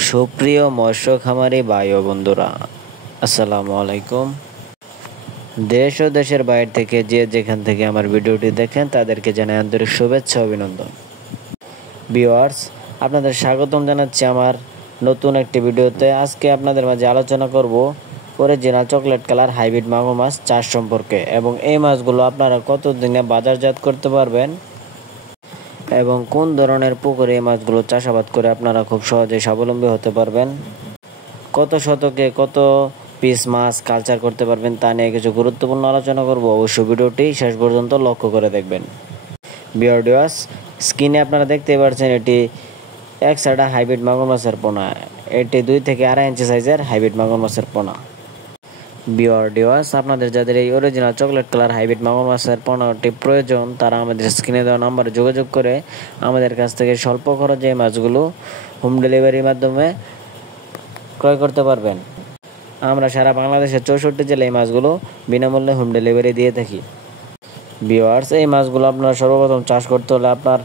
সুপ্রিয় মৎস্য খামারি ভাই ও বন্ধুরা, আসসালামু আলাইকুম। দেশ ও দেশের বাইরে থেকে যে যেখান থেকে আমার ভিডিওটি দেখেন তাদেরকে জানাই আন্তরিক শুভেচ্ছা অভিনন্দন। ভিউয়ার্স, আপনাদের স্বাগতম জানাচ্ছি আমার নতুন একটি ভিডিওতে। আজকে আপনাদের মাঝে আলোচনা করব অরিজিনাল চকলেট কালার হাইব্রিড মাগুর মাছ চাষ সম্পর্কে, এবং এই মাছগুলো আপনারা কতদিনে বাজারজাত করতে পারবেন এবং কোন ধরনের পুকুরে এই মাছগুলো চাষাবাদ করে আপনারা খুব সহজে স্বাবলম্বী হতে পারবেন, কত শতকে কত পিস মাছ কালচার করতে পারবেন তা নিয়ে কিছু গুরুত্বপূর্ণ আলোচনা করব। অবশ্যই ভিডিওটি শেষ পর্যন্ত লক্ষ্য করে দেখবেন। ভিউয়ার্স, স্ক্রিনে আপনারা দেখতে পাচ্ছেন এটি এক সাইডা হাইব্রিড মাগুর মাছের পোনা। এটি 2 থেকে 2.5 ইঞ্চি সাইজের হাইব্রিড মাগুর মাছের পোনা। ভিউয়ার্স, আপনাদের যাদের এই অরিজিনাল চকলেট কালার হাইব্রিড মাগুর মাছের পোনাটি প্রয়োজন তারা আমাদের স্ক্রিনে দেওয়া নাম্বারে যোগাযোগ করে আমাদের কাছ থেকে স্বল্প খরচে এই মাছগুলো হোম ডেলিভারির মাধ্যমে ক্রয় করতে পারবেন। আমরা সারা বাংলাদেশের 64 জেলায় এই মাছগুলো বিনামূল্যে হোম ডেলিভারি দিয়ে থাকি। ভিউয়ার্স, এই মাছগুলো আপনারা সর্বপ্রথম চাষ করতে হলে আপনার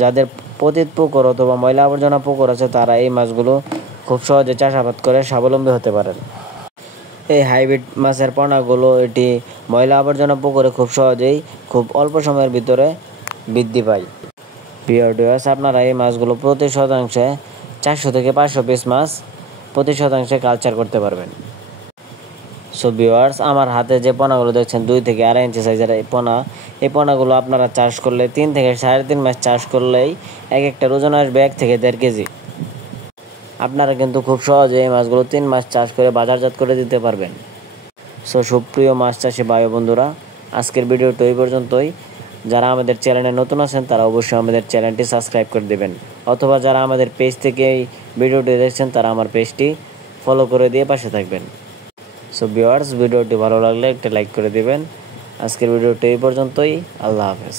যাদের পতিত পুকুর অথবা ময়লা আবর্জনা পুকুর আছে তারা এই মাছগুলো খুব সহজে চাষাবাদ করে স্বাবলম্বী হতে পারেন। এই হাইব্রিড মাছের পোনাগুলো এটি ময়লা আবর্জনা পুকুরে খুব সহজেই খুব অল্প সময়ের ভিতরে বৃদ্ধি পায়। ভিউয়ার্স, আপনারা এই মাছগুলো প্রতি শতাংশে 400 থেকে 500 পিস মাছ প্রতি শতাংশে কালচার করতে পারবেন। সো ভিউয়ার্স, আমার হাতে যে পোনাগুলো দেখছেন 2 থেকে 2.5 ইঞ্চি সাইজের এই পোনাগুলো আপনারা চাষ করলে 3 থেকে 3.5 মাস চাষ করলেই এক একটা ওজন আসবে 1 থেকে 1.5 কেজি। আপনারা কিন্তু খুব সহজে এই মাছগুলো 3 মাস চাষ করে বাজারজাত করে দিতে পারবেন। সো সুপ্রিয় মাছ চাষি ভাই বোনেরা, আজকের ভিডিওটি এই পর্যন্তই। যারা আমাদের চ্যানেলে নতুন আছেন তারা অবশ্যই আমাদের চ্যানেলটি সাবস্ক্রাইব করে দেবেন, অথবা যারা আমাদের পেজ থেকে এই ভিডিওটি দেখছেন তারা আমার পেজটি ফলো করে দিয়ে পাশে থাকবেন। সো ভিউয়ার্স, ভিডিওটি ভালো লাগলে একটা লাইক করে দেবেন। আজকের ভিডিওটি এই পর্যন্তই। আল্লাহ হাফেজ।